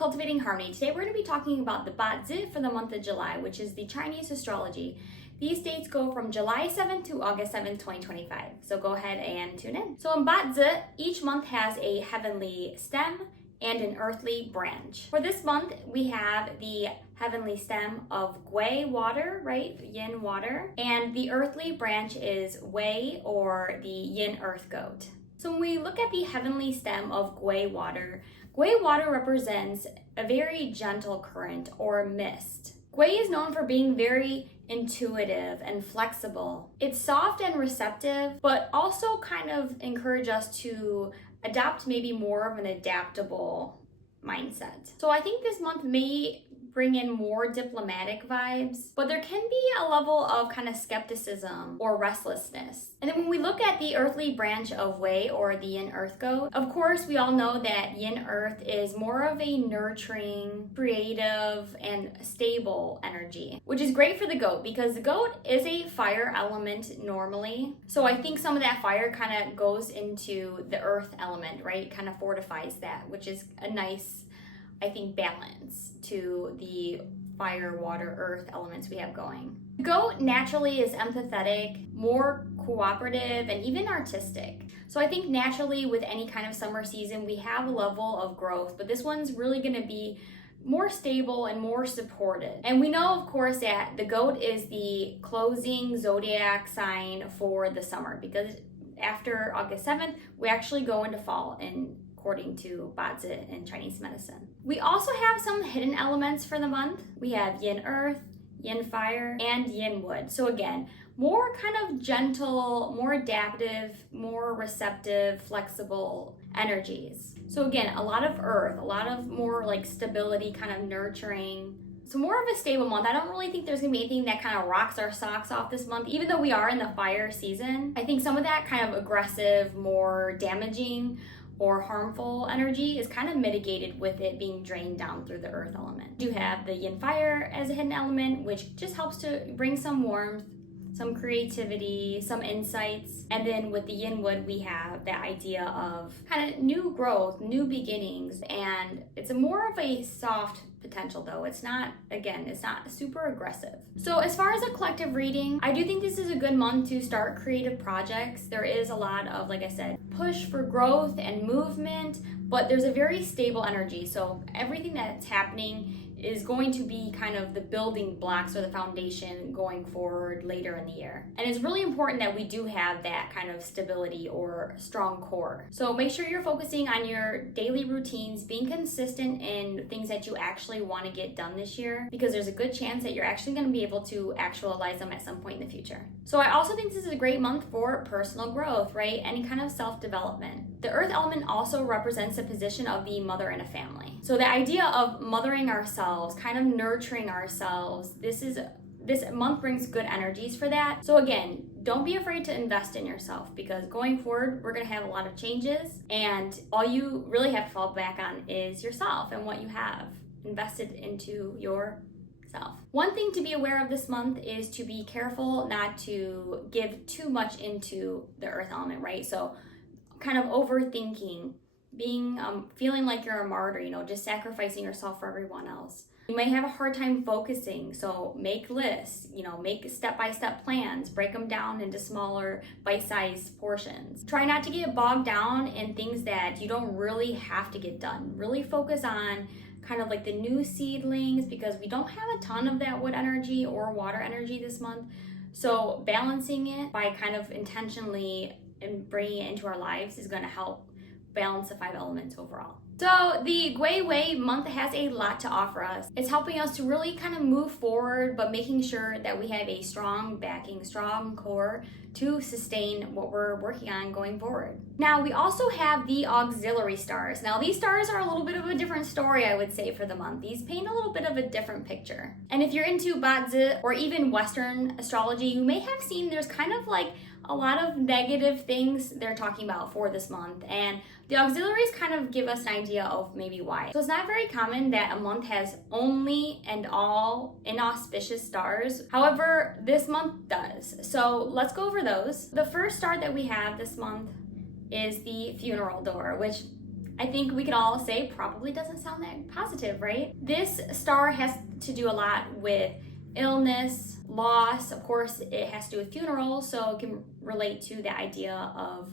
Cultivating Harmony. Today we're going to be talking about the Bazi for the month of July, which is the Chinese astrology. These dates go from July 7th to August 7th, 2025. So go ahead and tune in. So in Bazi, each month has a heavenly stem and an earthly branch. For this month, we have the heavenly stem of Gui water, right? Yin water. And the earthly branch is Wei, or the yin earth goat. So when we look at the heavenly stem of Gui water represents a very gentle current or mist. Gui is known for being very intuitive and flexible. It's soft and receptive, but also kind of encourage us to adopt maybe more of an adaptable mindset. So I think this month may bring in more diplomatic vibes, but there can be a level of kind of skepticism or restlessness. And then when we look at the earthly branch of Wei, or the yin earth goat, of course we all know that yin earth is more of a nurturing, creative, and stable energy, which is great for the goat because the goat is a fire element normally. So I think some of that fire kind of goes into the earth element, right? Kind of fortifies that, which is a nice, I think, balance to the fire, water, earth elements we have going. The goat naturally is empathetic, more cooperative, and even artistic. So I think naturally with any kind of summer season, we have a level of growth, but this one's really gonna be more stable and more supported. And we know, of course, that the goat is the closing zodiac sign for the summer, because after August 7th, we actually go into fall, and according to Bazi in Chinese medicine. We also have some hidden elements for the month. We have yin earth, yin fire, and yin wood. So again, more kind of gentle, more adaptive, more receptive, flexible energies. So again, a lot of earth, a lot of more like stability, kind of nurturing. So more of a stable month. I don't really think there's gonna be anything that kind of rocks our socks off this month, even though we are in the fire season. I think some of that kind of aggressive, more damaging, or harmful energy is kind of mitigated with it being drained down through the earth element. You have the yin fire as a hidden element, which just helps to bring some warmth, some creativity, some insights. And then with the yin wood, we have the idea of kind of new growth, new beginnings, and it's more of a soft potential though. It's not super aggressive. So as far as a collective reading, I do think this is a good month to start creative projects. There is a lot of, like I said, push for growth and movement, but there's a very stable energy. So everything that's happening is going to be kind of the building blocks or the foundation going forward later in the year. And it's really important that we do have that kind of stability or strong core. So make sure you're focusing on your daily routines, being consistent in things that you actually want to get done this year, because there's a good chance that you're actually going to be able to actualize them at some point in the future. So I also think this is a great month for personal growth, right? Any kind of self-development. The earth element also represents the position of the mother in a family. So the idea of mothering ourselves, kind of nurturing ourselves, this month brings good energies for that. So again, don't be afraid to invest in yourself, because going forward, we're gonna have a lot of changes, and all you really have to fall back on is yourself and what you have invested into yourself. One thing to be aware of this month is to be careful not to give too much into the earth element, right? So kind of overthinking, feeling like you're a martyr, just sacrificing yourself for everyone else. You may have a hard time focusing, so make lists, make step-by-step plans, break them down into smaller bite-sized portions. Try not to get bogged down in things that you don't really have to get done. Really focus on kind of like the new seedlings, because we don't have a ton of that wood energy or water energy this month. So balancing it by kind of intentionally and bringing it into our lives is going to help balance the 5 elements overall. So the Gui Wei month has a lot to offer us. It's helping us to really kind of move forward, but making sure that we have a strong backing, strong core to sustain what we're working on going forward. Now we also have the auxiliary stars. Now these stars are a little bit of a different story, I would say, for the month. These paint a little bit of a different picture. And if you're into Bazi or even Western astrology, you may have seen there's kind of like a lot of negative things they're talking about for this month, and the auxiliaries kind of give us an idea of maybe why. So it's not very common that a month has only and all inauspicious stars. However, this month does. So let's go over those. The first star that we have this month is the funeral door, which I think we could all say probably doesn't sound that positive, right? This star has to do a lot with illness, loss. Of course, it has to do with funerals, so it can relate to the idea of,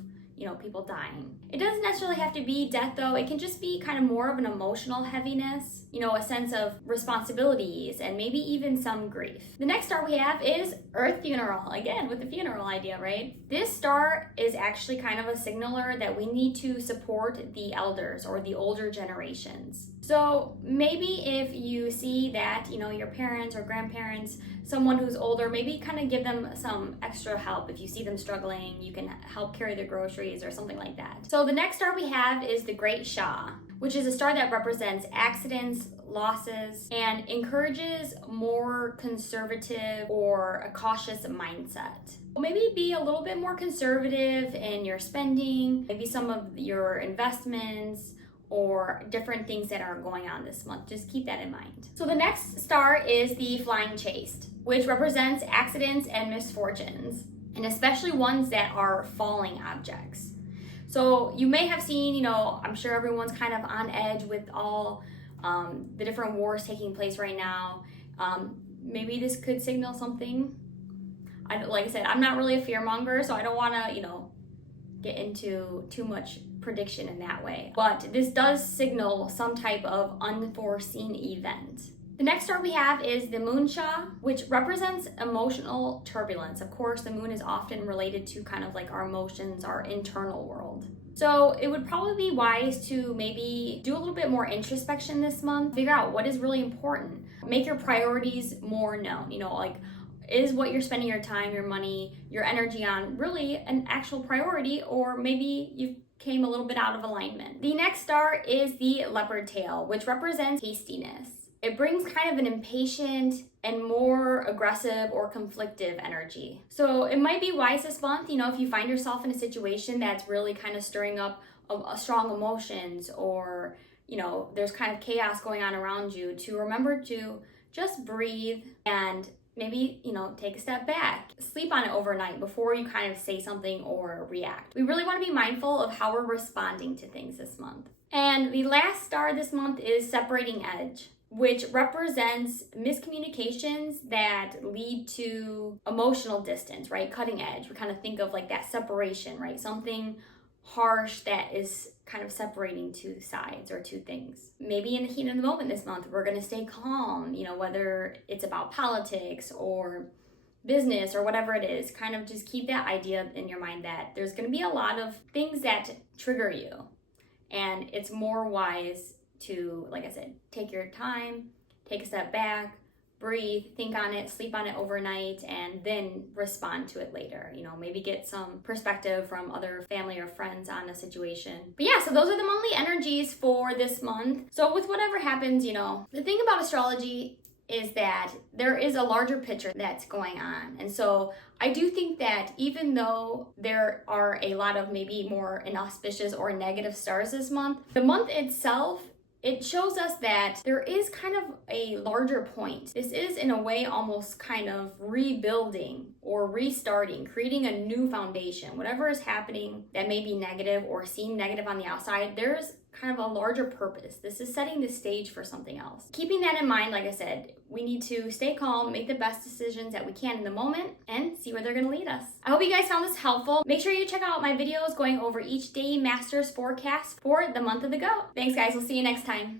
people dying. It doesn't necessarily have to be death though. It can just be kind of more of an emotional heaviness, a sense of responsibilities and maybe even some grief. The next star we have is Earth Funeral, again with the funeral idea, right? This star is actually kind of a signaler that we need to support the elders or the older generations. So maybe if you see that, your parents or grandparents, someone who's older, maybe kind of give them some extra help. If you see them struggling, you can help carry their groceries or something like that. So the next star we have is the Great Shah, which is a star that represents accidents, losses, and encourages more conservative or a cautious mindset. Maybe be a little bit more conservative in your spending, maybe some of your investments, or different things that are going on this month. Just keep that in mind. So the next star is the Flying Chaste, which represents accidents and misfortunes, and especially ones that are falling objects. So you may have seen, I'm sure everyone's kind of on edge with all the different wars taking place right now. Maybe this could signal something. Like I said, I'm not really a fear monger, so I don't want to, get into too much prediction in that way. But this does signal some type of unforeseen event. The next star we have is the Moon Shah, which represents emotional turbulence. Of course, the moon is often related to kind of like our emotions, our internal world. So it would probably be wise to maybe do a little bit more introspection this month, figure out what is really important, make your priorities more known, is what you're spending your time, your money, your energy on really an actual priority, or maybe you came a little bit out of alignment. The next star is the Leopard Tail, which represents hastiness. It brings kind of an impatient and more aggressive or conflictive energy. So it might be wise this month, if you find yourself in a situation that's really kind of stirring up strong emotions, or, there's kind of chaos going on around you, to remember to just breathe and maybe, take a step back. Sleep on it overnight before you kind of say something or react. We really want to be mindful of how we're responding to things this month. And the last star this month is Separating Edge, which represents miscommunications that lead to emotional distance, right? Cutting edge. We kind of think of like that separation, right? Something harsh that is kind of separating two sides or two things. Maybe in the heat of the moment this month, we're going to stay calm, whether it's about politics or business or whatever it is. Kind of just keep that idea in your mind that there's going to be a lot of things that trigger you. And it's more wise to, like I said, take your time, take a step back, breathe, think on it, sleep on it overnight, and then respond to it later. Maybe get some perspective from other family or friends on a situation. But yeah, so those are the monthly energies for this month. So with whatever happens, the thing about astrology is that there is a larger picture that's going on. And so I do think that even though there are a lot of maybe more inauspicious or negative stars this month, the month itself, it shows us that there is kind of a larger point. This is in a way almost kind of rebuilding or restarting, creating a new foundation. Whatever is happening that may be negative or seem negative on the outside, there's kind of a larger purpose. This is setting the stage for something else. Keeping that in mind, like I said, we need to stay calm, make the best decisions that we can in the moment, and see where they're gonna lead us. I hope you guys found this helpful. Make sure you check out my videos going over each day master's forecast for the month of the goat. Thanks guys, we'll see you next time.